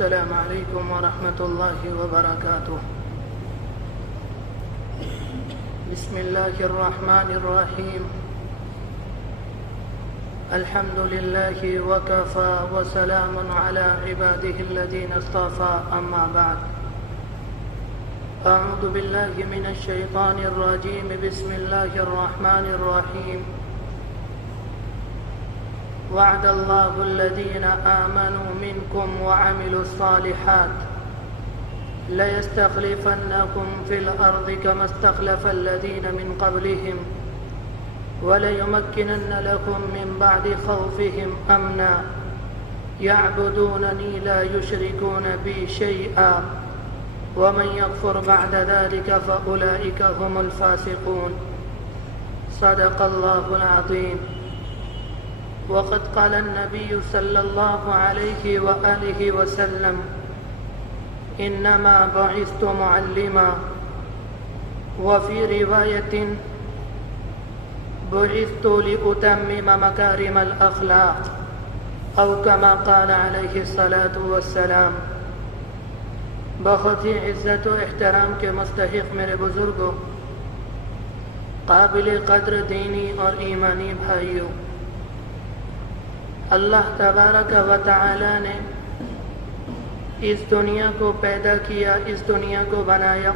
السلام عليكم ورحمة الله وبركاته. بسم الله الرحمن الرحيم. الحمد لله وكفى وسلام على عباده الذين اصطفى. أما بعد، أعوذ بالله من الشيطان الرجيم. بسم الله الرحمن الرحيم. وعد الله الذين آمنوا منكم وعملوا الصالحات ليستخلفنكم في الأرض كما استخلف الذين من قبلهم وليمكنن لكم من بعد خوفهم أمنا يعبدونني لا يشركون بي شيئا ومن يكفر بعد ذلك فأولئك هم الفاسقون. صدق الله العظيم. وقد قال النبي صلى الله عليه وآله وسلم: إنما بعثت معلما. وفي رواية: بعثت لأتمم مكارم الأخلاق، أو كما قال عليه الصلاة والسلام. بہت ہی عزت و احترام کے مستحق میرے بزرگوں، قابل قدر دینی اور ایمانی بھائیوں، اللہ تبارک و تعالی نے اس دنیا کو پیدا کیا، اس دنیا کو بنایا،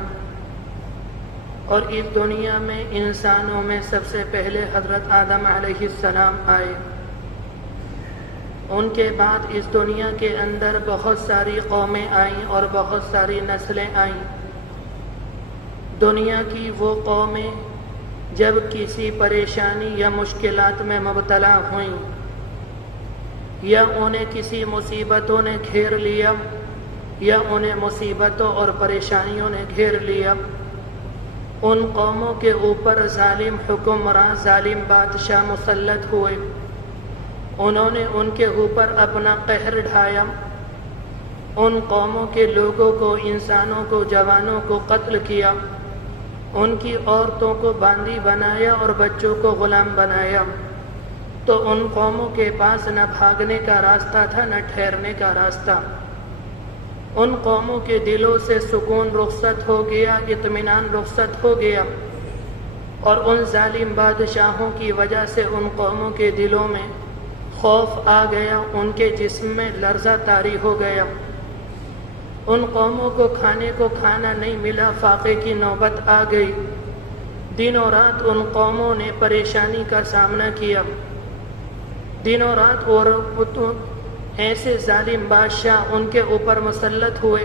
اور اس دنیا میں انسانوں میں سب سے پہلے حضرت آدم علیہ السلام آئے۔ ان کے بعد اس دنیا کے اندر بہت ساری قومیں آئیں اور بہت ساری نسلیں آئیں۔ دنیا کی وہ قومیں جب کسی پریشانی یا مشکلات میں مبتلا ہوئیں یا انہیں کسی مصیبتوں نے گھیر لیا یا انہیں مصیبتوں اور پریشانیوں نے گھیر لیا، ان قوموں کے اوپر ظالم حکمراں، ظالم بادشاہ مسلط ہوئے۔ انہوں نے ان کے اوپر اپنا قہر ڈھایا، ان قوموں کے لوگوں کو، انسانوں کو، جوانوں کو قتل کیا، ان کی عورتوں کو باندی بنایا اور بچوں کو غلام بنایا۔ تو ان قوموں کے پاس نہ بھاگنے کا راستہ تھا، نہ ٹھہرنے کا راستہ۔ ان قوموں کے دلوں سے سکون رخصت ہو گیا، اطمینان رخصت ہو گیا، اور ان ظالم بادشاہوں کی وجہ سے ان قوموں کے دلوں میں خوف آ گیا، ان کے جسم میں لرزہ طاری ہو گیا۔ ان قوموں کو کھانے کو کھانا نہیں ملا، فاقے کی نوبت آ گئی۔ دن و رات ان قوموں نے پریشانی کا سامنا کیا۔ دن و رات اور ایسے ظالم بادشاہ ان کے اوپر مسلط ہوئے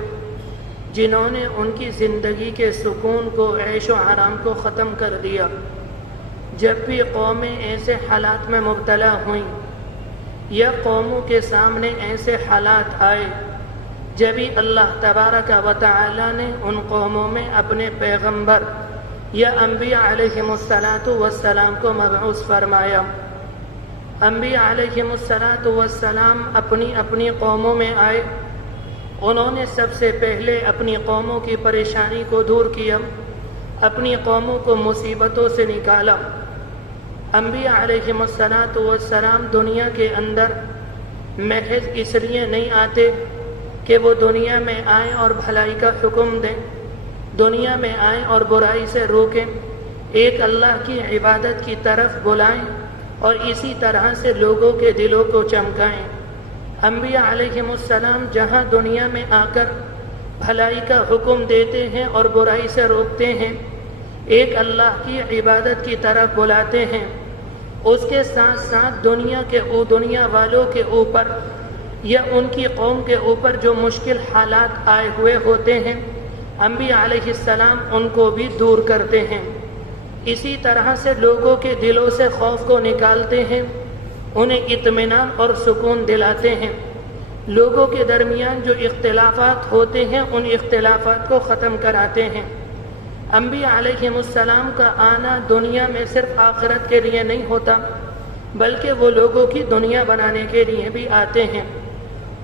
جنہوں نے ان کی زندگی کے سکون کو، عیش و آرام کو ختم کر دیا۔ جب بھی قومیں ایسے حالات میں مبتلا ہوئیں یا قوموں کے سامنے ایسے حالات آئے، جبھی اللہ تبارک و تعالی نے ان قوموں میں اپنے پیغمبر یا انبیاء علیہم السلام کو مبعوث فرمایا۔ انبیاء علیہم السلام اپنی اپنی قوموں میں آئے۔ انہوں نے سب سے پہلے اپنی قوموں کی پریشانی کو دور کیا، اپنی قوموں کو مصیبتوں سے نکالا۔ انبیاء علیہم السلام دنیا کے اندر محض اس لیے نہیں آتے کہ وہ دنیا میں آئیں اور بھلائی کا حکم دیں، دنیا میں آئیں اور برائی سے روکیں، ایک اللہ کی عبادت کی طرف بلائیں اور اسی طرح سے لوگوں کے دلوں کو چمکائیں۔ انبیاء علیہم السلام جہاں دنیا میں آ کر بھلائی کا حکم دیتے ہیں اور برائی سے روکتے ہیں، ایک اللہ کی عبادت کی طرف بلاتے ہیں، اس کے ساتھ ساتھ دنیا والوں کے اوپر یا ان کی قوم کے اوپر جو مشکل حالات آئے ہوئے ہوتے ہیں، انبیاء علیہ السلام ان کو بھی دور کرتے ہیں۔ اسی طرح سے لوگوں کے دلوں سے خوف کو نکالتے ہیں، انہیں اطمینان اور سکون دلاتے ہیں۔ لوگوں کے درمیان جو اختلافات ہوتے ہیں، ان اختلافات کو ختم کراتے ہیں۔ انبیاء علیہم السلام کا آنا دنیا میں صرف آخرت کے لیے نہیں ہوتا، بلکہ وہ لوگوں کی دنیا بنانے کے لیے بھی آتے ہیں۔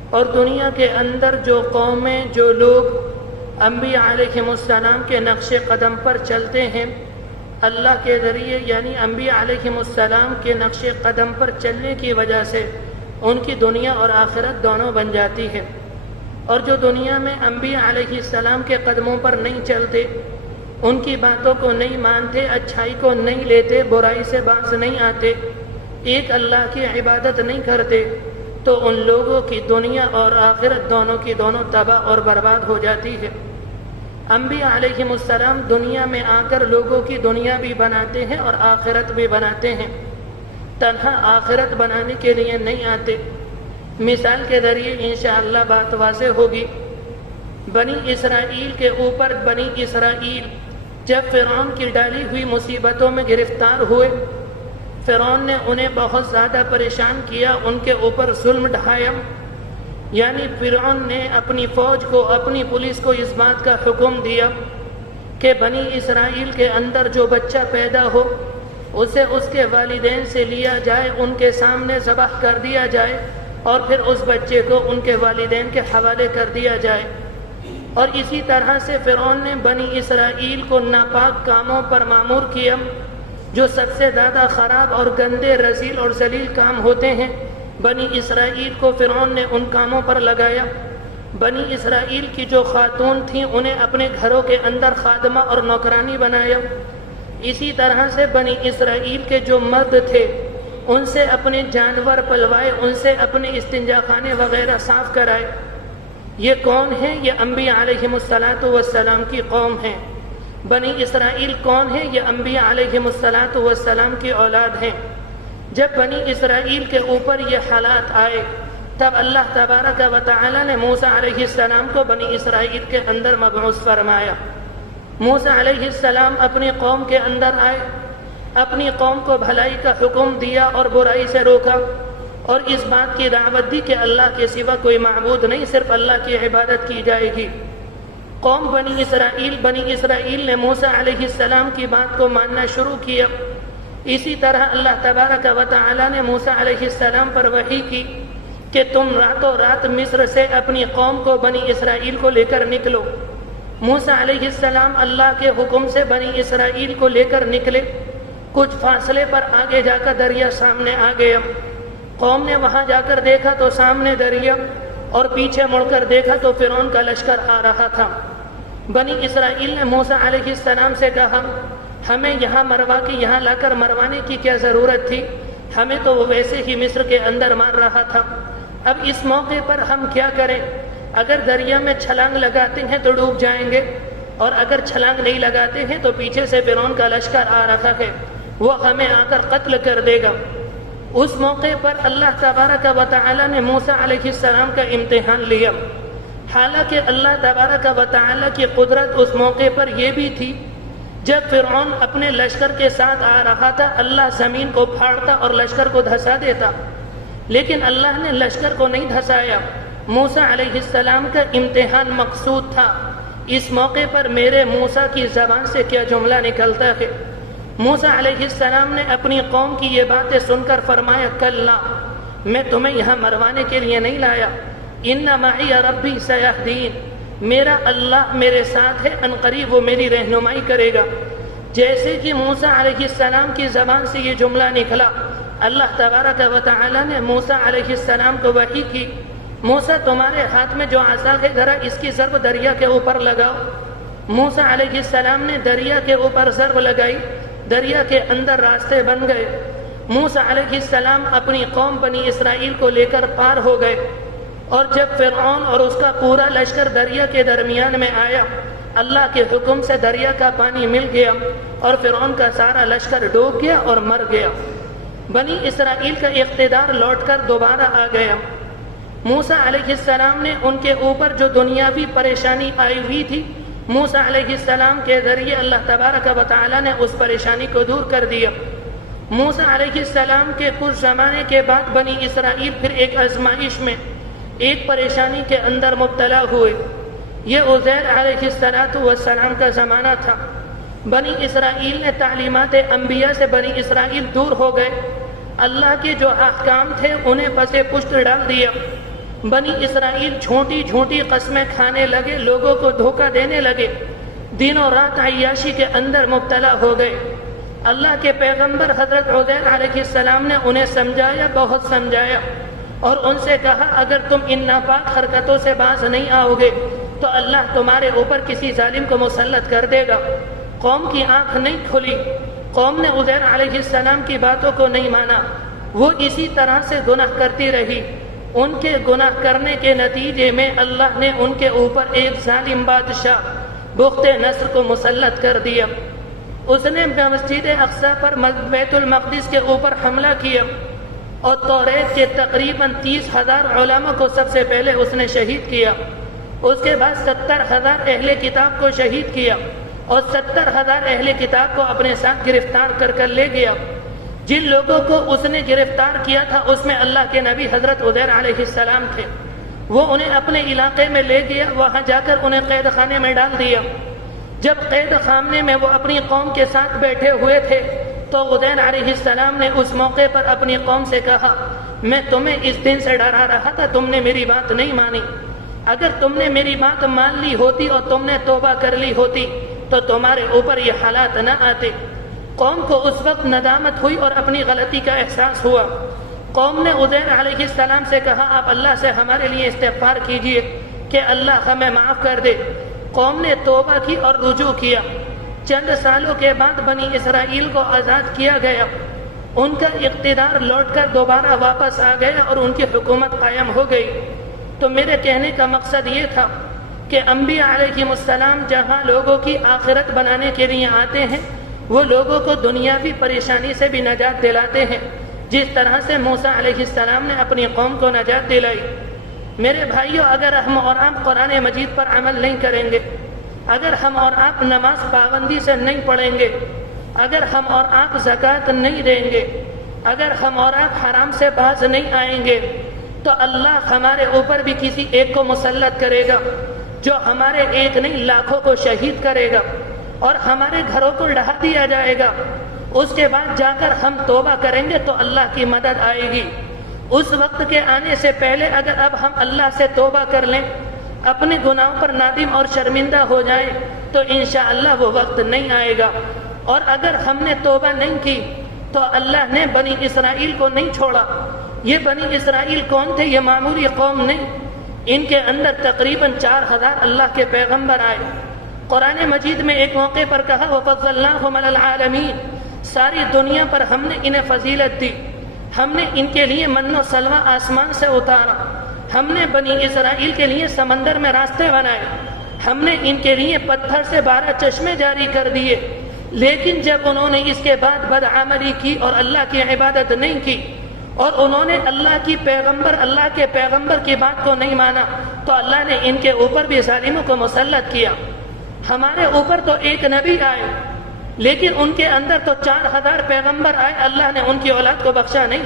اور دنیا کے اندر جو قومیں، جو لوگ انبیاء علیہم السلام کے نقش قدم پر چلتے ہیں، اللہ کے ذریعے یعنی انبیاء علیہم السلام کے نقش قدم پر چلنے کی وجہ سے ان کی دنیا اور آخرت دونوں بن جاتی ہے۔ اور جو دنیا میں انبیاء علیہ السلام کے قدموں پر نہیں چلتے، ان کی باتوں کو نہیں مانتے، اچھائی کو نہیں لیتے، برائی سے باز نہیں آتے، ایک اللہ کی عبادت نہیں کرتے، تو ان لوگوں کی دنیا اور آخرت دونوں کی دونوں تباہ اور برباد ہو جاتی ہے۔ انبیاء علیہم السلام دنیا میں آ کر لوگوں کی دنیا بھی بناتے ہیں اور آخرت بھی بناتے ہیں، تنہا آخرت بنانے کے لیے نہیں آتے۔ مثال کے ذریعے انشاءاللہ بات واضح ہوگی۔ بنی اسرائیل کے اوپر بنی اسرائیل جب فرعون کی ڈالی ہوئی مصیبتوں میں گرفتار ہوئے، فرعون نے انہیں بہت زیادہ پریشان کیا، ان کے اوپر ظلم ڈھایا، یعنی فرعون نے اپنی فوج کو، اپنی پولیس کو اس بات کا حکم دیا کہ بنی اسرائیل کے اندر جو بچہ پیدا ہو اسے اس کے والدین سے لیا جائے، ان کے سامنے ذبح کر دیا جائے اور پھر اس بچے کو ان کے والدین کے حوالے کر دیا جائے۔ اور اسی طرح سے فرعون نے بنی اسرائیل کو ناپاک کاموں پر مامور کیا، جو سب سے زیادہ خراب اور گندے، رذیل اور ذلیل کام ہوتے ہیں، بنی اسرائیل کو فرعون نے ان کاموں پر لگایا۔ بنی اسرائیل کی جو خاتون تھیں انہیں اپنے گھروں کے اندر خادمہ اور نوکرانی بنایا۔ اسی طرح سے بنی اسرائیل کے جو مرد تھے ان سے اپنے جانور پلوائے، ان سے اپنے استنجا خانے وغیرہ صاف کرائے۔ یہ کون ہیں؟ یہ انبیاء علیہم السلام کی قوم ہیں۔ بنی اسرائیل کون ہیں؟ یہ انبیاء علیہم السلام کی اولاد ہیں۔ جب بنی اسرائیل کے اوپر یہ حالات آئے تب اللہ تبارک و تعالی نے موسیٰ علیہ السلام کو بنی اسرائیل کے اندر مبعوث فرمایا۔ موسیٰ علیہ السلام اپنی قوم کے اندر آئے، اپنی قوم کو بھلائی کا حکم دیا اور برائی سے روکا، اور اس بات کی دعوت دی کہ اللہ کے سوا کوئی معبود نہیں، صرف اللہ کی عبادت کی جائے گی۔ قوم بنی اسرائیل نے موسیٰ علیہ السلام کی بات کو ماننا شروع کیا۔ اسی طرح اللہ تبارک و تعالی نے موسیٰ علیہ السلام پر وحی کی کہ تم راتوں رات مصر سے اپنی قوم کو، بنی اسرائیل کو لے کر نکلو۔ موسیٰ علیہ السلام اللہ کے حکم سے بنی اسرائیل کو لے کر نکلے۔ کچھ فاصلے پر آگے جا کر دریا سامنے آ گیا۔ قوم نے وہاں جا کر دیکھا تو سامنے دریا، اور پیچھے مڑ کر دیکھا تو فرعون کا لشکر آ رہا تھا۔ بنی اسرائیل نے موسیٰ علیہ السلام سے کہا، ہمیں یہاں مروا کے یہاں لا کر مروانے کی کیا ضرورت تھی؟ ہمیں تو وہ ویسے ہی مصر کے اندر مار رہا تھا۔ اب اس موقع پر ہم کیا کریں؟ اگر دریا میں چھلانگ لگاتے ہیں تو ڈوب جائیں گے، اور اگر چھلانگ نہیں لگاتے ہیں تو پیچھے سے فرعون کا لشکر آ رہا ہے، وہ ہمیں آ کر قتل کر دے گا۔ اس موقع پر اللہ تبارک و تعالی نے موسیٰ علیہ السلام کا امتحان لیا۔ حالانکہ اللہ تبارک و تعالی کی قدرت اس موقع پر یہ بھی تھی، جب فرعون اپنے لشکر کے ساتھ آ رہا تھا اللہ زمین کو پھاڑتا اور لشکر کو دھسا دیتا، لیکن اللہ نے لشکر کو نہیں دھسایا۔ موسیٰ علیہ السلام کا امتحان مقصود تھا، اس موقع پر میرے موسیٰ کی زبان سے کیا جملہ نکلتا ہے۔ موسیٰ علیہ السلام نے اپنی قوم کی یہ باتیں سن کر فرمایا، کلا، میں تمہیں یہاں مروانے کے لیے نہیں لایا، ان معی ربی سیہدین، میرا اللہ میرے ساتھ ہے، ان قریب وہ میری رہنمائی کرے گا۔ جیسے کہ موسیٰ علیہ السلام کی زبان سے یہ جملہ نکلا، اللہ تبارک و تعالی نے موسیٰ علیہ السلام کو وحی کی، موسیٰ تمہارے ہاتھ میں جو عصا ہے ذرا اس کی ضرب دریا کے اوپر لگاؤ۔ موسیٰ علیہ السلام نے دریا کے اوپر ضرب لگائی، دریا کے اندر راستے بن گئے۔ موسیٰ علیہ السلام اپنی قوم بنی اسرائیل کو لے کر پار ہو گئے، اور جب فرعون اور اس کا پورا لشکر دریا کے درمیان میں آیا، اللہ کے حکم سے دریا کا پانی مل گیا اور فرعون کا سارا لشکر ڈوب گیا اور مر گیا۔ بنی اسرائیل کا اقتدار لوٹ کر دوبارہ آ گیا۔ موسیٰ علیہ السلام نے ان کے اوپر جو دنیاوی پریشانی آئی ہوئی تھی، موسیٰ علیہ السلام کے ذریعے اللہ تبارک و تعالی نے اس پریشانی کو دور کر دیا۔ موسیٰ علیہ السلام کے کچھ زمانے کے بعد بنی اسرائیل پھر ایک آزمائش میں، ایک پریشانی کے اندر مبتلا ہوئے۔ یہ عزیر علیہ السلام کا زمانہ تھا۔ بنی اسرائیل نے تعلیمات انبیاء سے بنی اسرائیل دور ہو گئے، اللہ کے جو احکام تھے انہیں پسے پشت ڈال دیا۔ بنی اسرائیل جھوٹی جھوٹی قسمیں کھانے لگے، لوگوں کو دھوکہ دینے لگے، دن و رات عیاشی کے اندر مبتلا ہو گئے۔ اللہ کے پیغمبر حضرت عزیر علیہ السلام نے انہیں سمجھایا، بہت سمجھایا، اور ان سے کہا اگر تم ان ناپاک حرکتوں سے باز نہیں آؤ گے تو اللہ تمہارے اوپر کسی ظالم کو مسلط کر دے گا۔ قوم کی آنکھ نہیں کھلی، قوم نے عزیر علیہ السلام کی باتوں کو نہیں مانا، وہ اسی طرح سے گناہ کرتی رہی۔ ان کے گناہ کرنے کے نتیجے میں اللہ نے ان کے اوپر ایک ظالم بادشاہ بخت نصر کو مسلط کر دیا۔ اس نے مسجد اقصی پر بیت المقدس کے اوپر حملہ کیا اور توریت کے تقریباً 30,000 علماء کو سب سے پہلے اس نے شہید کیا۔ اس کے بعد 70,000 اہل کتاب کو شہید کیا اور 70,000 اہل کتاب کو اپنے ساتھ گرفتار کر لے گیا۔ جن لوگوں کو اس نے گرفتار کیا تھا اس میں اللہ کے نبی حضرت عزیر علیہ السلام تھے۔ وہ انہیں اپنے علاقے میں لے گیا، وہاں جا کر انہیں قید خانے میں ڈال دیا۔ جب قید خانے میں وہ اپنی قوم کے ساتھ بیٹھے ہوئے تھے تو عزیر علیہ السلام نے اس موقع پر اپنی قوم سے کہا میں تمہیں اس دن سے ڈرا رہا تھا، تم نے میری بات نہیں مانی۔ اگر تم نے میری بات مان لی ہوتی اور تم نے توبہ کر لی ہوتی تو تمہارے اوپر یہ حالات نہ آتے۔ قوم کو اس وقت ندامت ہوئی اور اپنی غلطی کا احساس ہوا۔ قوم نے عزیر علیہ السلام سے کہا آپ اللہ سے ہمارے لیے استغفار کیجئے کہ اللہ ہمیں معاف کر دے۔ قوم نے توبہ کی اور رجوع کیا۔ چند سالوں کے بعد بنی اسرائیل کو آزاد کیا گیا، ان کا اقتدار لوٹ کر دوبارہ واپس آ گیا اور ان کی حکومت قائم ہو گئی۔ تو میرے کہنے کا مقصد یہ تھا کہ انبیاء علیہم السلام جہاں لوگوں کی آخرت بنانے کے لیے آتے ہیں وہ لوگوں کو دنیاوی پریشانی سے بھی نجات دلاتے ہیں، جس طرح سے موسیٰ علیہ السلام نے اپنی قوم کو نجات دلائی۔ میرے بھائیوں، اگر ہم اور آپ قرآن مجید پر عمل نہیں کریں گے، اگر ہم اور آپ نماز پابندی سے نہیں پڑھیں گے، اگر ہم اور آپ زکوٰۃ نہیں دیں گے، اگر ہم اور آپ حرام سے باز نہیں آئیں گے تو اللہ ہمارے اوپر بھی کسی ایک کو مسلط کرے گا جو ہمارے ایک نہیں لاکھوں کو شہید کرے گا اور ہمارے گھروں کو ڈھا دیا جائے گا۔ اس کے بعد جا کر ہم توبہ کریں گے تو اللہ کی مدد آئے گی۔ اس وقت کے آنے سے پہلے اگر اب ہم اللہ سے توبہ کر لیں، اپنے گناہوں پر نادم اور شرمندہ ہو جائیں تو انشاءاللہ وہ وقت نہیں آئے گا۔ اور اگر ہم نے توبہ نہیں کی تو اللہ نے بنی اسرائیل کو نہیں چھوڑا۔ یہ بنی اسرائیل کون تھے؟ یہ معمولی قوم نہیں، ان کے اندر تقریباً 4,000 اللہ کے پیغمبر آئے۔ قرآن مجید میں ایک موقع پر کہا وَفَضَّلْنَاهُمْ عَلَى الْعَالَمِينَ، ساری دنیا پر ہم نے انہیں فضیلت دی، ہم نے ان کے لیے من و سلوہ آسمان سے اتارا، ہم نے بنی اسرائیل کے لیے سمندر میں راستے بنائے، ہم نے ان کے لیے پتھر سے 12 چشمے جاری کر دیے۔ لیکن جب انہوں نے اس کے بعد بدعملی کی اور اللہ کی عبادت نہیں کی اور انہوں نے اللہ کے پیغمبر کی بات کو نہیں مانا تو اللہ نے ان کے اوپر بھی ظالموں کو مسلط کیا۔ ہمارے اوپر تو ایک نبی آئے لیکن ان کے اندر تو 4,000 پیغمبر آئے، اللہ نے ان کی اولاد کو بخشا نہیں۔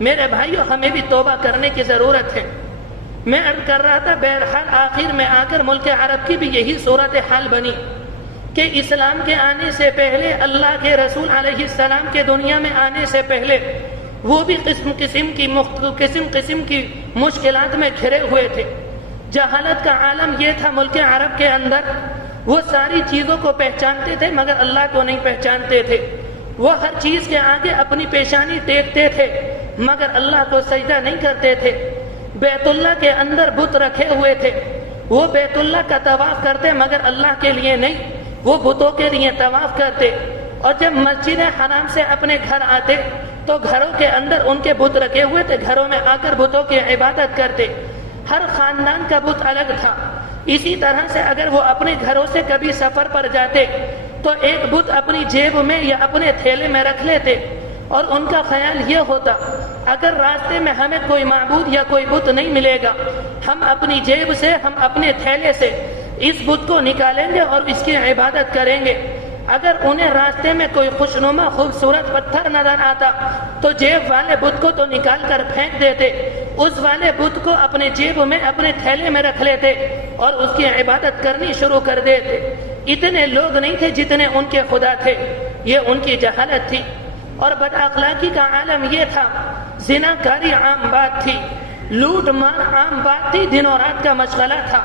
میرے بھائیوں، ہمیں بھی توبہ کرنے کی ضرورت ہے۔ میں عرض کر رہا تھا بہرحال آخر میں آ کر ملک عرب کی بھی یہی صورتحال بنی کہ اسلام کے آنے سے پہلے، اللہ کے رسول علیہ السلام کے دنیا میں آنے سے پہلے وہ بھی قسم قسم کی مشکلات میں گھرے ہوئے تھے۔ جہالت کا عالم یہ تھا ملک عرب کے اندر، وہ ساری چیزوں کو پہچانتے تھے مگر اللہ کو نہیں پہچانتے تھے۔ وہ ہر چیز کے آگے اپنی پیشانی ٹیکتے تھے مگر اللہ کو سجدہ نہیں کرتے تھے۔ بیت اللہ کے اندر بت رکھے ہوئے تھے، وہ بیت اللہ کا طواف کرتے مگر اللہ کے لیے نہیں، وہ بتوں کے لیے طواف کرتے۔ اور جب مسجد حرام سے اپنے گھر آتے تو گھروں کے اندر ان کے بت رکھے ہوئے تھے، گھروں میں آ کر بتوں کی عبادت کرتے۔ ہر خاندان کا بت الگ تھا۔ اسی طرح سے اگر وہ اپنے گھروں سے کبھی سفر پر جاتے تو ایک بت اپنی جیب میں یا اپنے تھیلے میں رکھ لیتے اور ان کا خیال یہ ہوتا اگر راستے میں ہمیں کوئی معبود یا کوئی بت نہیں ملے گا، ہم اپنی جیب سے، ہم اپنے تھیلے سے اس بت کو نکالیں گے اور اس کی عبادت کریں گے۔ اگر انہیں راستے میں کوئی خوشنما خوبصورت پتھر نظر آتا تو جیب والے بت کو تو نکال کر پھینک دیتے، اس والے بت کو اپنے جیب میں، اپنے تھیلے میں رکھ لیتے اور اس کی عبادت کرنی شروع کر دیتے۔ اتنے لوگ نہیں تھے جتنے ان کے خدا تھے، یہ ان کی جہالت تھی۔ اور بد اخلاقی کا عالم یہ تھا، زناکاری عام بات تھی، لوٹ مار عام بات تھی، دن اور رات کا مشغلہ تھا۔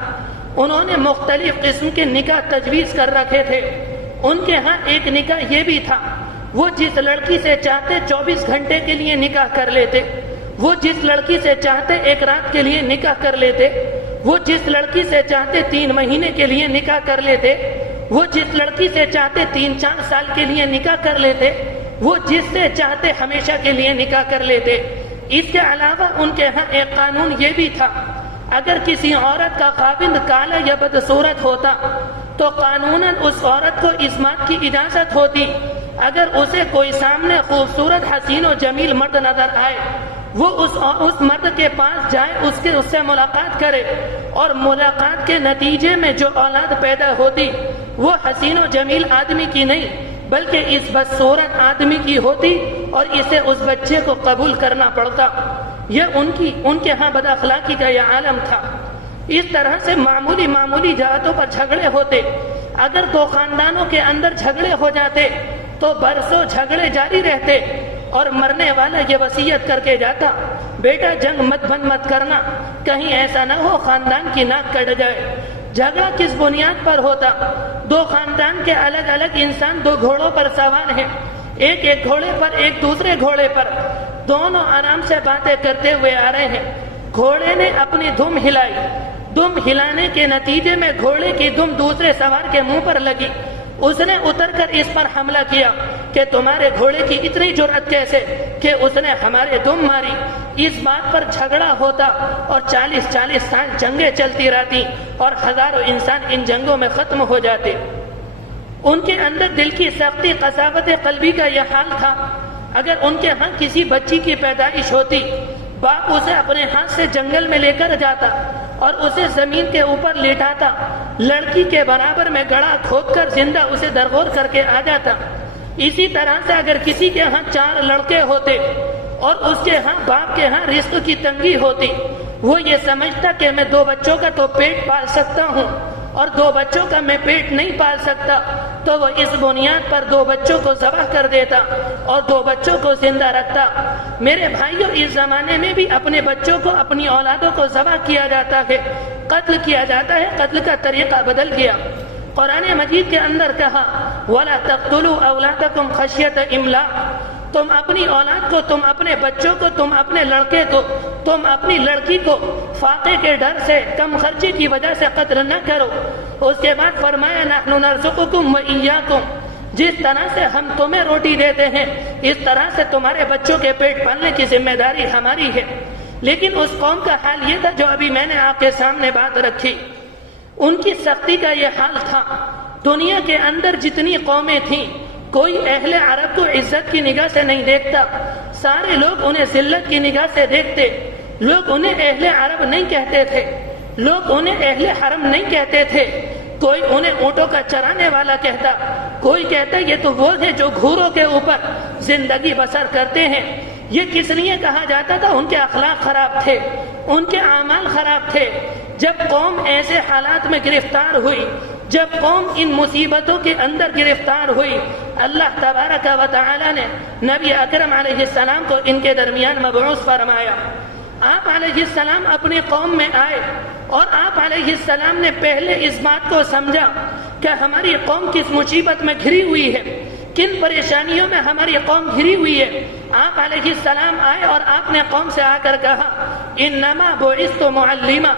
انہوں نے مختلف قسم کے نکاح تجویز کر رکھے تھے۔ ان کے ہاں ایک نکاح یہ بھی تھا، وہ جس لڑکی سے چاہتے 24 گھنٹے کے لیے نکاح کر لیتے، وہ جس لڑکی سے چاہتے ایک رات کے لیے نکاح کر لیتے، وہ جس لڑکی سے چاہتے 3 مہینے کے لیے نکاح کر لیتے، وہ جس لڑکی سے چاہتے 3-4 سال کے لیے نکاح کر لیتے، وہ جس سے چاہتے ہمیشہ کے لیے نکاح کر لیتے۔ اس کے علاوہ ان کے ہاں ایک قانون یہ بھی تھا، اگر کسی عورت کا خاوند کالا یا بدصورت ہوتا تو قانوناً اس عورت کو اس بات کی اجازت ہوتی، اگر اسے کوئی سامنے خوبصورت حسین و جمیل مرد نظر آئے، وہ اس مرد کے پاس جائے، اس سے ملاقات کرے، اور ملاقات کے نتیجے میں جو اولاد پیدا ہوتی وہ حسین و جمیل آدمی کی نہیں بلکہ اس بدصورت آدمی کی ہوتی، اور اسے اس بچے کو قبول کرنا پڑتا۔ یہ ان کے ہاں بد اخلاقی کا یہ عالم تھا۔ اس طرح سے معمولی جہتوں پر جھگڑے ہوتے، اگر 2 خاندانوں کے اندر جھگڑے ہو جاتے تو برسوں جھگڑے جاری رہتے، اور مرنے والا یہ وصیت کر کے جاتا، بیٹا جنگ مت کرنا، کہیں ایسا نہ ہو خاندان کی ناک کٹ جائے۔ جھگڑا کس بنیاد پر ہوتا؟ 2 خاندان کے الگ الگ انسان 2 گھوڑوں پر سوار ہیں، ایک گھوڑے پر، ایک دوسرے گھوڑے پر، دونوں آرام سے باتیں کرتے ہوئے آ رہے ہیں۔ گھوڑے نے اپنی دم ہلائی، دم ہلانے کے نتیجے میں گھوڑے کی دم دوسرے سوار کے منہ پر لگی، اس نے اتر کر اس پر حملہ کیا کہ تمہارے گھوڑے کی اتنی جرأت کیسے کہ اس نے ہمارے دم ماری۔ اس بات پر جھگڑا ہوتا اور 40 سال جنگیں چلتی رہتی اور ہزاروں انسان ان جنگوں میں ختم ہو جاتے۔ ان کے اندر دل کی سختی، قساوت قلبی کا یہ حال تھا، اگر ان کے ہاں کسی بچی کی پیدائش ہوتی، باپ اسے اپنے ہاتھ سے جنگل میں لے کر جاتا اور اسے زمین کے اوپر لیٹاتا، لڑکی کے برابر میں گڑھا کھود کر زندہ اسے درگور کر کے آ جاتا۔ اسی طرح سے اگر کسی کے ہاں 4 لڑکے ہوتے اور اس کے ہاں باپ کے ہاں رزق کی تنگی ہوتی، وہ یہ سمجھتا کہ میں 2 بچوں کا تو پیٹ پال سکتا ہوں اور 2 بچوں کا میں پیٹ نہیں پال سکتا، تو وہ اس بنیاد پر 2 بچوں کو ذبح کر دیتا اور 2 بچوں کو زندہ رکھتا۔ میرے بھائیوں، اس زمانے میں بھی اپنے بچوں کو، اپنی اولادوں کو ذبح کیا جاتا ہے، قتل کیا جاتا ہے، قتل کا طریقہ بدل گیا۔ قرآن مجید کے اندر کہا وَلَا تَقْتُلُوا أَوْلَادَكُمْ خَشْيَةَ إِمْلَاقٍ، تم اپنی اولاد کو، تم اپنے بچوں کو، تم اپنے لڑکے کو، تم اپنی لڑکی کو فاقے کے ڈر سے، کم خرچی کی وجہ سے قتل نہ کرو۔ اس کے بعد فرمایا نحن نرزقکم وإیاکم، جس طرح سے ہم تمہیں روٹی دیتے ہیں اس طرح سے تمہارے بچوں کے پیٹ پالنے کی ذمہ داری ہماری ہے۔ لیکن اس قوم کا حال یہ تھا جو ابھی میں نے آپ کے سامنے بات رکھی، ان کی سختی کا یہ حال تھا۔ دنیا کے اندر جتنی قومیں تھیں، کوئی اہل عرب کو عزت کی نگاہ سے نہیں دیکھتا، سارے لوگ انہیں ذلت کی نگاہ سے دیکھتے۔ لوگ انہیں اہل عرب نہیں کہتے تھے، لوگ انہیں اہل حرم نہیں کہتے تھے، کوئی انہیں اونٹوں کا چرانے والا کہتا، کوئی کہتا یہ تو وہ ہے جو گھوڑوں کے اوپر زندگی بسر کرتے ہیں۔ یہ کس لیے کہا جاتا تھا؟ ان کے اخلاق خراب تھے، ان کے اعمال خراب تھے۔ جب قوم ایسے حالات میں گرفتار ہوئی، جب قوم ان مصیبتوں کے اندر گرفتار ہوئی، اللہ تبارک و تعالی نے نبی اکرم علیہ السلام کو ان کے درمیان مبعوث فرمایا۔ آپ علیہ السلام اپنی قوم میں آئے اور آپ علیہ السلام نے پہلے اس بات کو سمجھا کہ ہماری قوم کس مصیبت میں گھری ہوئی ہے، کن پریشانیوں میں ہماری قوم گھری ہوئی ہے۔ آپ علیہ السلام آئے اور آپ نے قوم سے آ کر کہا انما بعثت معلما،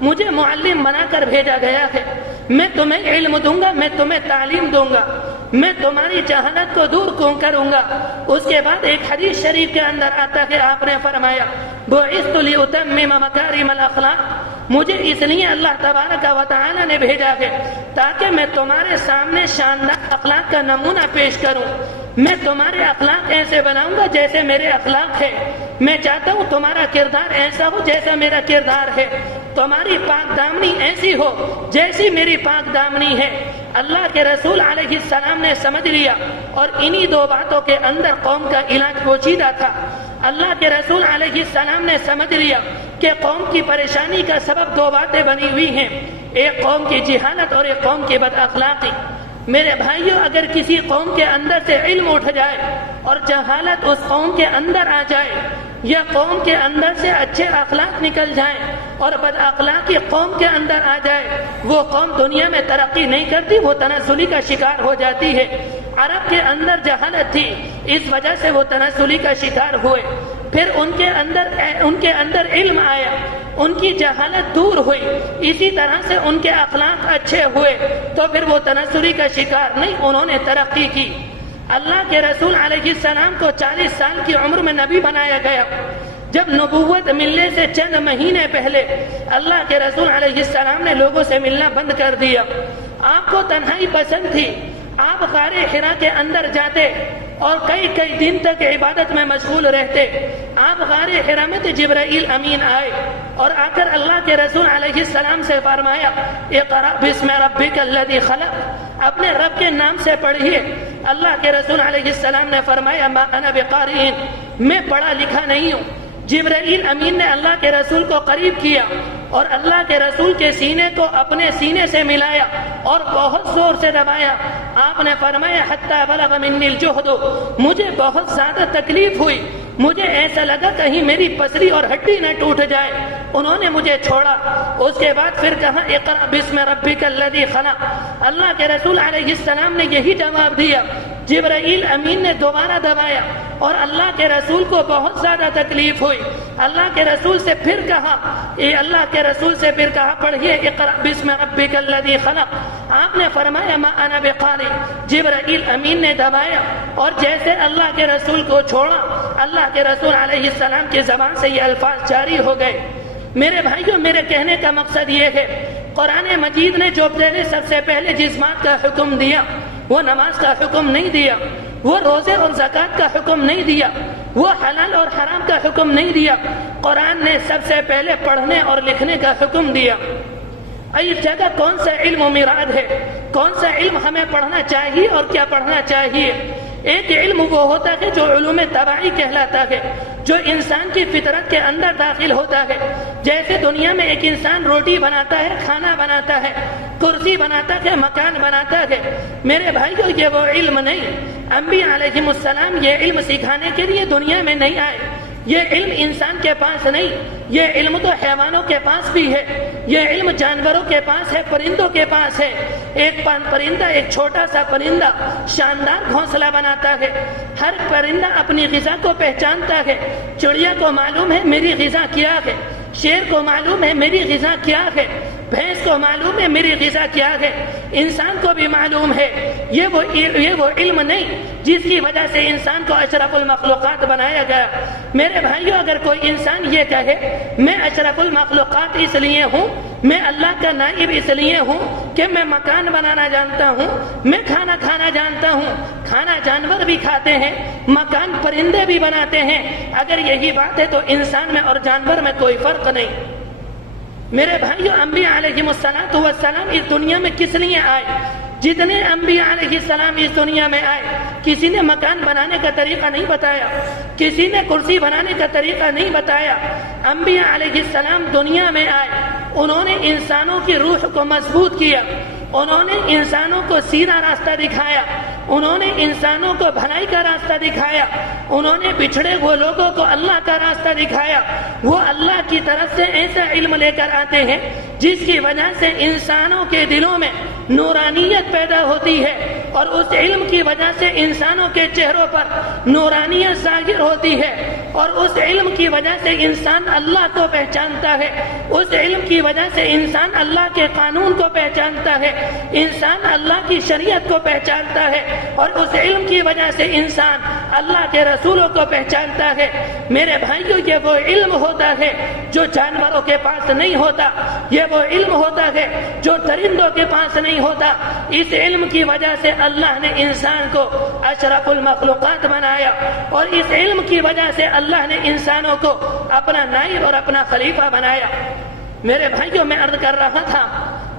مجھے معلم بنا کر بھیجا گیا ہے، میں تمہیں علم دوں گا، میں تمہیں تعلیم دوں گا، میں تمہاری جہالت کو دور کروں گا۔ اس کے بعد ایک حدیث شریف کے اندر آتا ہے، آپ نے فرمایا بعثت لأتمم مکارم الاخلاق، مجھے اس لیے اللہ تبارک و تعالی نے بھیجا ہے تاکہ میں تمہارے سامنے شاندار اخلاق کا نمونہ پیش کروں۔ میں تمہارے اخلاق ایسے بناؤں گا جیسے میرے اخلاق ہے، میں چاہتا ہوں تمہارا کردار ایسا ہو جیسا میرا کردار ہے، تمہاری پاک دامنی ایسی ہو جیسی میری پاک دامنی ہے۔ اللہ کے رسول علیہ السلام نے سمجھ لیا اور انہی 2 باتوں کے اندر قوم کا علاج پوشیدہ تھا۔ اللہ کے رسول علیہ السلام نے سمجھ لیا کہ قوم کی پریشانی کا سبب 2 باتیں بنی ہوئی ہیں، ایک قوم کی جہالت اور ایک قوم کی بد اخلاقی۔ میرے بھائیوں، اگر کسی قوم کے اندر سے علم اٹھ جائے اور جہالت اس قوم کے اندر آ جائے، یا قوم کے اندر سے اچھے اخلاق نکل جائیں اور بد اخلاقی قوم کے اندر آ جائے، وہ قوم دنیا میں ترقی نہیں کرتی، وہ تنزلی کا شکار ہو جاتی ہے۔ عرب کے اندر جہالت تھی، اس وجہ سے وہ تنزلی کا شکار ہوئے۔ پھر ان کے اندر علم آیا، ان کی جہالت دور ہوئی، اسی طرح سے ان کے اخلاق اچھے ہوئے، تو پھر وہ تنزلی کا شکار نہیں، انہوں نے ترقی کی۔ اللہ کے رسول علیہ السلام کو 40 سال کی عمر میں نبی بنایا گیا۔ جب نبوت ملنے سے چند مہینے پہلے اللہ کے رسول علیہ السلام نے لوگوں سے ملنا بند کر دیا۔ آپ کو تنہائی پسند تھی، آپ غار حرا کے اندر جاتے اور کئی دن تک عبادت میں مشغول رہتے۔ آپ غار حرا میں تو جبرائیل امین آئے اور آ کر اللہ کے رسول علیہ السلام سے فرمایا، اقرأ بسم ربک الذی خلق، اپنے رب کے نام سے پڑھیے۔ اللہ کے رسول علیہ السلام نے فرمایا، ما انا بقارئ، میں پڑھا لکھا نہیں ہوں۔ جبرائیل امین نے اللہ کے رسول کو قریب کیا اور اللہ کے رسول کے سینے کو اپنے سینے سے ملایا اور بہت زور سے دبایا۔ آپ نے فرمایا، حتی بلغ منی الجہد، مجھے بہت زیادہ تکلیف ہوئی، مجھے ایسا لگا کہیں میری پسلی اور ہڈی نہ ٹوٹ جائے۔ انہوں نے مجھے چھوڑا، اس کے بعد پھر کہا، اقرأ بسم ربک الذی خلق۔ اللہ کے رسول علیہ السلام نے یہی جواب دیا۔ جبرائیل امین نے دوبارہ دبایا اور اللہ کے رسول کو بہت زیادہ تکلیف ہوئی۔ اللہ کے رسول سے پھر کہا، پڑھیے، اقرأ بسم ربک الذی خلق۔ آپ نے فرمایا، ما انا بقارئ۔ جبرائیل امین نے دبایا اور جیسے اللہ کے رسول کو چھوڑا، اللہ کے رسول علیہ السلام کی زبان سے یہ الفاظ جاری ہو گئے۔ میرے بھائیوں، میرے کہنے کا مقصد یہ ہے، قرآن مجید نے جو سب سے پہلے جس بات کا حکم دیا، وہ نماز کا حکم نہیں دیا، وہ روزے اور زکوٰۃ کا حکم نہیں دیا، وہ حلال اور حرام کا حکم نہیں دیا۔ قرآن نے سب سے پہلے پڑھنے اور لکھنے کا حکم دیا۔ اس جگہ کون سا علم مراد ہے؟ کون سا علم ہمیں پڑھنا چاہیے اور کیا پڑھنا چاہیے؟ ایک علم وہ ہوتا ہے جو علوم طبعی کہلاتا ہے، جو انسان کی فطرت کے اندر داخل ہوتا ہے۔ جیسے دنیا میں ایک انسان روٹی بناتا ہے، کھانا بناتا ہے، کرسی بناتا ہے، مکان بناتا ہے۔ میرے بھائیوں، یہ وہ علم نہیں۔ انبیاء علیہ السلام یہ علم سکھانے کے لیے دنیا میں نہیں آئے۔ یہ علم انسان کے پاس نہیں، یہ علم تو حیوانوں کے پاس بھی ہے، یہ علم جانوروں کے پاس ہے، پرندوں کے پاس ہے۔ ایک پرندہ، ایک چھوٹا سا پرندہ شاندار گھونسلہ بناتا ہے، ہر پرندہ اپنی غذا کو پہچانتا ہے۔ چڑیا کو معلوم ہے میری غذا کیا ہے، شیر کو معلوم ہے میری غذا کیا ہے، بھینس کو معلوم ہے میری غذا کیا ہے، انسان کو بھی معلوم ہے۔ یہ وہ علم نہیں جس کی وجہ سے انسان کو اشرف المخلوقات بنایا گیا۔ میرے بھائیوں، اگر کوئی انسان یہ کہے میں اشرف المخلوقات اس لیے ہوں، میں اللہ کا نائب اس لیے ہوں کہ میں مکان بنانا جانتا ہوں، میں کھانا کھانا جانتا ہوں، کھانا جانور بھی کھاتے ہیں، مکان پرندے بھی بناتے ہیں، اگر یہی بات ہے تو انسان میں اور جانور میں کوئی فرق نہیں۔ میرے بھائیوں، انبیاء علیہ السلام اس دنیا میں کس لیے آئے؟ جتنے انبیاء علیہ السلام اس دنیا میں آئے، کسی نے مکان بنانے کا طریقہ نہیں بتایا، کسی نے کرسی بنانے کا طریقہ نہیں بتایا۔ انبیاء علیہ السلام دنیا میں آئے، انہوں نے انسانوں کی روح کو مضبوط کیا، انہوں نے انسانوں کو سیدھا راستہ دکھایا، انہوں نے انسانوں کو بھلائی کا راستہ دکھایا، انہوں نے بچھڑے ہوئے لوگوں کو اللہ کا راستہ دکھایا۔ وہ اللہ کی طرف سے ایسا علم لے کر آتے ہیں جس کی وجہ سے انسانوں کے دلوں میں نورانیت پیدا ہوتی ہے، اور اس علم کی وجہ سے انسانوں کے چہروں پر نورانیت ظاہر ہوتی ہے، اور اس علم کی وجہ سے انسان اللہ کو پہچانتا ہے، اس علم کی وجہ سے انسان اللہ کے قانون کو پہچانتا ہے، انسان اللہ کی شریعت کو پہچانتا ہے، اور اس علم کی وجہ سے انسان اللہ کے رسولوں کو پہچانتا ہے۔ میرے بھائیوں، یہ وہ علم ہوتا ہے جو جانوروں کے پاس نہیں ہوتا، یہ وہ علم ہوتا ہے جو درندوں کے پاس نہیں ہوتا۔ اس علم کی وجہ سے اللہ نے انسان کو اشرف المخلوقات بنایا، اور اس علم کی وجہ سے اللہ نے انسانوں کو اپنا نائب اور اپنا خلیفہ بنایا۔ میرے بھائیوں، میں عرض کر رہا تھا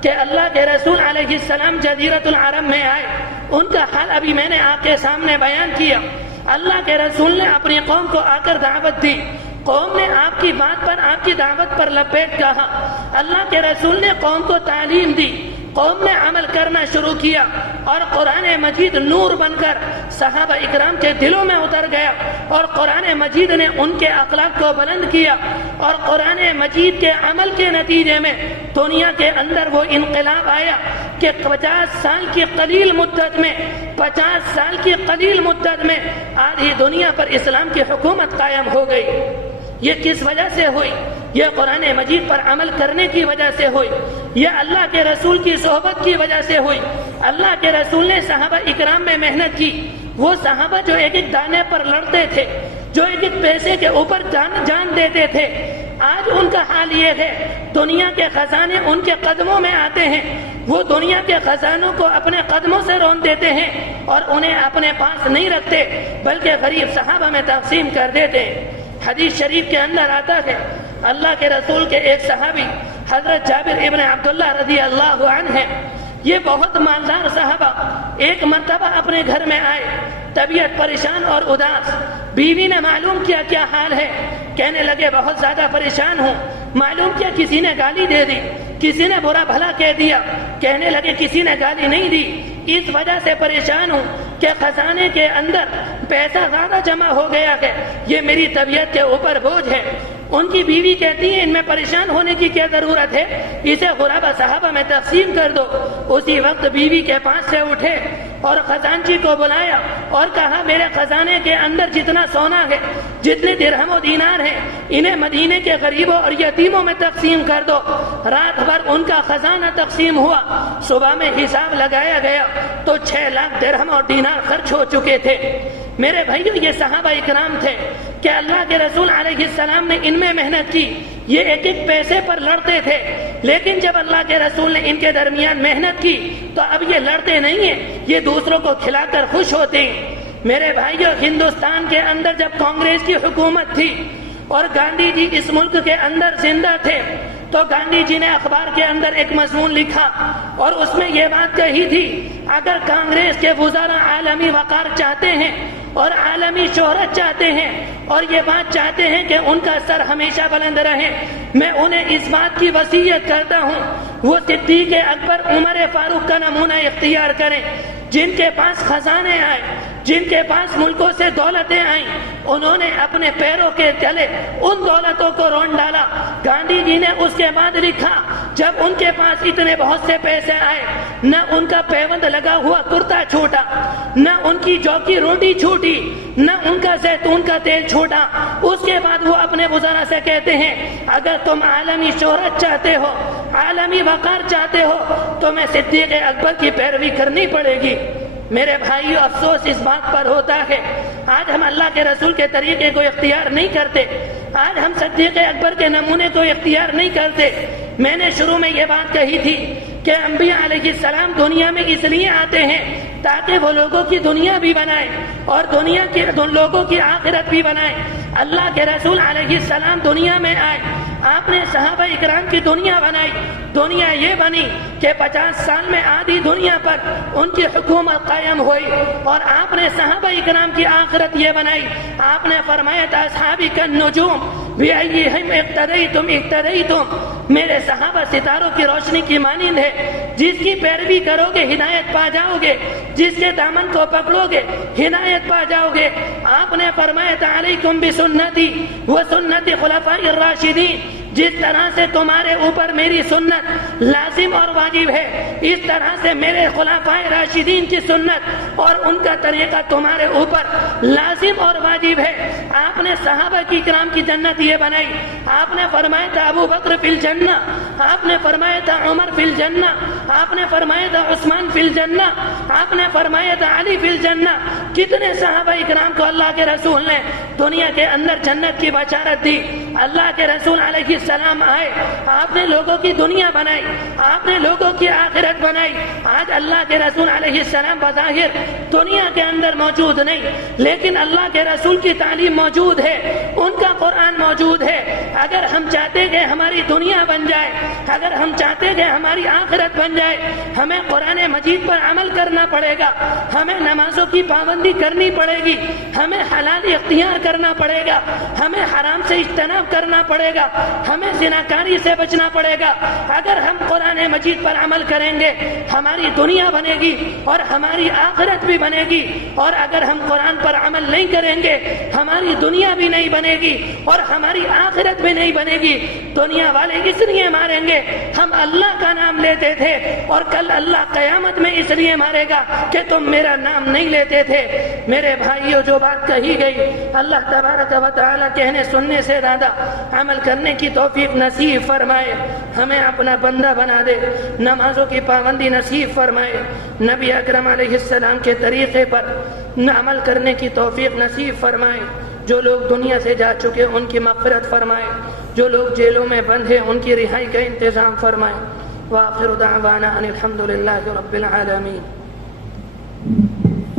کہ اللہ کے رسول علیہ السلام جزیرۃ العرب میں آئے، ان کا حال ابھی میں نے آپ کے سامنے بیان کیا۔ اللہ کے رسول نے اپنی قوم کو آ کر دعوت دی، قوم نے آپ کی بات پر، آپ کی دعوت پر لبیک کہا۔ اللہ کے رسول نے قوم کو تعلیم دی، قوم نے عمل کرنا شروع کیا، اور قرآن مجید نور بن کر صحابہ اکرام کے دلوں میں اتر گیا۔ اور قرآن مجید نے ان کے اخلاق کو بلند کیا، اور قرآن مجید کے عمل کے نتیجے میں دنیا کے اندر وہ انقلاب آیا کہ 50 سال کی قلیل مدت میں آدھی دنیا پر اسلام کی حکومت قائم ہو گئی۔ یہ کس وجہ سے ہوئی؟ یہ قرآن مجید پر عمل کرنے کی وجہ سے ہوئی، یہ اللہ کے رسول کی صحبت کی وجہ سے ہوئی۔ اللہ کے رسول نے صحابہ اکرام میں محنت کی، وہ صحابہ جو ایک ایک دانے پر لڑتے تھے، جو ایک ایک پیسے کے اوپر جان دیتے تھے، آج ان کا حال یہ ہے دنیا کے خزانے ان کے قدموں میں آتے ہیں، وہ دنیا کے خزانوں کو اپنے قدموں سے رون دیتے ہیں اور انہیں اپنے پاس نہیں رکھتے بلکہ غریب صحابہ میں تقسیم کر دیتے ہیں۔ حدیث شریف کے اندر آتا ہے اللہ کے رسول کے ایک صحابی حضرت جابر ابن عبداللہ رضی اللہ عنہ ہیں، یہ بہت مالدار صحابہ ایک مرتبہ اپنے گھر میں آئے، طبیعت پریشان اور اداس۔ بیوی نے معلوم کیا کیا حال ہے، کہنے لگے بہت زیادہ پریشان ہوں۔ معلوم کیا کسی نے گالی دے دی، کسی نے برا بھلا کہہ دیا، کہنے لگے کسی نے گالی نہیں دی، اس وجہ سے پریشان ہوں کہ خزانے کے اندر پیسہ زیادہ جمع ہو گیا ہے، یہ میری طبیعت کے اوپر بوجھ ہے۔ ان کی بیوی کہتی ہے ان میں پریشان ہونے کی کیا ضرورت ہے، اسے غربا صحابہ میں تقسیم کر دو۔ اسی وقت بیوی کے پاس سے اٹھے اور خزانچی کو بلایا اور کہا میرے خزانے کے اندر جتنا سونا ہے، جتنے درہم و دینار ہیں، انہیں مدینے کے غریبوں اور یتیموں میں تقسیم کر دو۔ رات بھر ان کا خزانہ تقسیم ہوا، صبح میں حساب لگایا گیا تو 6 لاکھ درہم اور دینار خرچ ہو چکے تھے۔ میرے بھائیو، یہ صحابہ اکرام تھے کہ اللہ کے رسول علیہ السلام نے ان میں محنت کی، یہ ایک ایک پیسے پر لڑتے تھے، لیکن جب اللہ کے رسول نے ان کے درمیان محنت کی تو اب یہ لڑتے نہیں ہیں، یہ دوسروں کو کھلا کر خوش ہوتے ہیں۔ میرے بھائیو، ہندوستان کے اندر جب کانگریس کی حکومت تھی اور گاندھی جی اس ملک کے اندر زندہ تھے تو گاندھی جی نے اخبار کے اندر ایک مضمون لکھا اور اس میں یہ بات کہی تھی اگر کانگریس کے وزراء عالمی وقار چاہتے ہیں اور عالمی شہرت چاہتے ہیں اور یہ بات چاہتے ہیں کہ ان کا سر ہمیشہ بلند رہے، میں انہیں اس بات کی وصیت کرتا ہوں وہ صدیق اکبر عمر فاروق کا نمونہ اختیار کریں، جن کے پاس خزانے آئے، جن کے پاس ملکوں سے دولتیں آئیں، انہوں نے اپنے پیروں کے تلے ان دولتوں کو رون ڈالا۔ گاندھی جی نے اس کے بعد لکھا جب ان کے پاس اتنے بہت سے پیسے آئے، نہ ان کا پیوند لگا ہوا کرتا چھوٹا، نہ ان کی جو کی روٹی چھوٹی، نہ ان کا زیتون کا تیل چھوٹا۔ اس کے بعد وہ اپنے وزراء سے کہتے ہیں اگر تم عالمی شہرت چاہتے ہو، عالمی وقار چاہتے ہو تو میں صدیق اکبر کی پیروی کرنی پڑے گی۔ میرے بھائیو، افسوس اس بات پر ہوتا ہے آج ہم اللہ کے رسول کے طریقے کو اختیار نہیں کرتے، آج ہم صدیق اکبر کے نمونے کو اختیار نہیں کرتے۔ میں نے شروع میں یہ بات کہی تھی کہ انبیاء علیہ السلام دنیا میں اس لیے آتے ہیں تاکہ وہ لوگوں کی دنیا بھی بنائے اور دنیا کے لوگوں کی آخرت بھی بنائے۔ اللہ کے رسول علیہ السلام دنیا میں آئے، آپ نے صحابہ اکرام کی دنیا بنائی۔ دنیا یہ بنی کہ 50 سال میں آدھی دنیا پر ان کی حکومت قائم ہوئی اور آپ نے صحابہ اکرام کی آخرت یہ بنائی۔ آپ نے فرمایا تھا اصحابی کالنجوم بأیہم اقتدیتم اقتدیتم، میرے صحابہ ستاروں کی روشنی کی مانند ہے، جس کی پیروی کرو گے ہدایت پا جاؤ گے، جس کے دامن کو پکڑو گے ہدایت پا جاؤ گے۔ آپ نے فرمایا تھا علیکم بسنتی وسنت خلفاء الراشدین، جس طرح سے تمہارے اوپر میری سنت لازم اور واجب ہے، اس طرح سے میرے خلفاء راشدین کی سنت اور ان کا طریقہ تمہارے اوپر لازم اور واجب ہے۔ آپ نے صحابہ کی کرام کی جنت یہ بنائی۔ آپ نے فرمایا تھا ابو بکر فی الجنہ، آپ نے فرمایا تھا عمر فی الجنہ، آپ نے فرمایا تھا عثمان فی الجنہ، آپ نے فرمایا تھا علی فی الجنہ۔ کتنے صحابہ اکرام کو اللہ کے رسول نے دنیا کے اندر جنت کی بشارت دی۔ اللہ کے رسول علیہ السلام آئے، آپ نے لوگوں کی دنیا بنائی، آپ نے لوگوں کی آخرت بنائی۔ آج اللہ کے رسول علیہ السلام بظاہر دنیا کے اندر موجود نہیں، لیکن اللہ کے رسول کی تعلیم موجود ہے، ان کا قرآن موجود ہے۔ اگر ہم چاہتے کہ ہماری دنیا بن جائے، اگر ہم چاہتے کہ ہماری آخرت بن جائے، ہمیں قرآن مجید پر عمل کرنا پڑے گا، ہمیں نمازوں کی پابندی کرنی پڑے گی، ہمیں حلال اختیار کرنا پڑے گا، ہمیں حرام سے اجتناب کرنا پڑے گا، ہمیں زناکاری سے بچنا پڑے گا۔ اگر ہم قرآن مجید پر عمل کریں گے ہماری دنیا بنے گی اور ہماری آخرت بھی بنے گی، اور اگر ہم قرآن پر عمل نہیں کریں گے ہماری دنیا بھی نہیں بنے گی اور ہماری آخرت بھی نہیں بنے گی۔ دنیا والے اس لیے ماریں گے ہم اللہ کا نام لیتے تھے، اور کل اللہ قیامت میں اس لیے مارے گا کہ تم میرا نام نہیں لیتے تھے۔ میرے بھائیوں، جو بات کہی گئی اللہ تبارک و تعالی کہنے سننے سے زیادہ عمل کرنے کی توفیق نصیب فرمائے، ہمیں اپنا بندہ بنا دے، نمازوں کی پابندی نصیب فرمائے، نبی اکرم علیہ السلام کے طریقے پر عمل کرنے کی توفیق نصیب فرمائے۔ جو لوگ دنیا سے جا چکے ان کی مغفرت فرمائے، جو لوگ جیلوں میں بند ہیں ان کی رہائی کا انتظام فرمائے۔ وآخر دعوانا ان الحمد للہ رب العالمین۔